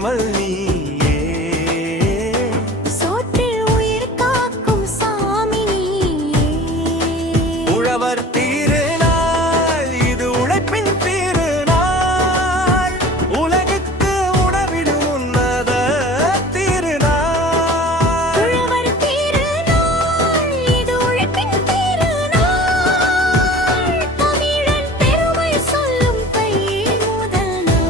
கம்மல் நீயே. சோற்றில் உயிர் காக்கும் சாமி நீயே. உழவர் திருநாள் இது உழைப்பின் திருநாள், உலகுக்கு உணவிடும் உன்னத திருநாள். உழவர் திருநாள் இது உழைப்பின் திருநாள், தமிழன் பெருமை சொல்லும் தை முதல் நாள்.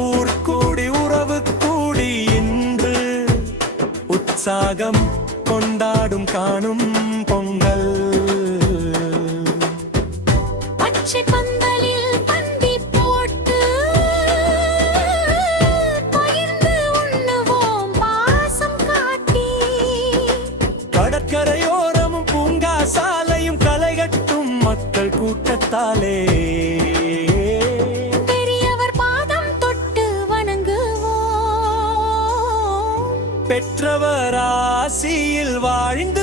ஊர் கூடி உறவு கூடி இன்று உற்சாகம் கொண்டாடும் காணும் பொங்கல். பச்சை பந்தலில் பந்தி போட்டு பகிர்ந்து உண்ணுவோம் பாசம் காட்டி. கடற்கரையோரமும் பூங்கா சாலையும் களைகட்டும் மக்கள் கூட்டத்தாலே. பெரியவர் பாதம் தொட்டு வணங்குவோம். பெற்றவர் ஆசியில் வாழ்ந்து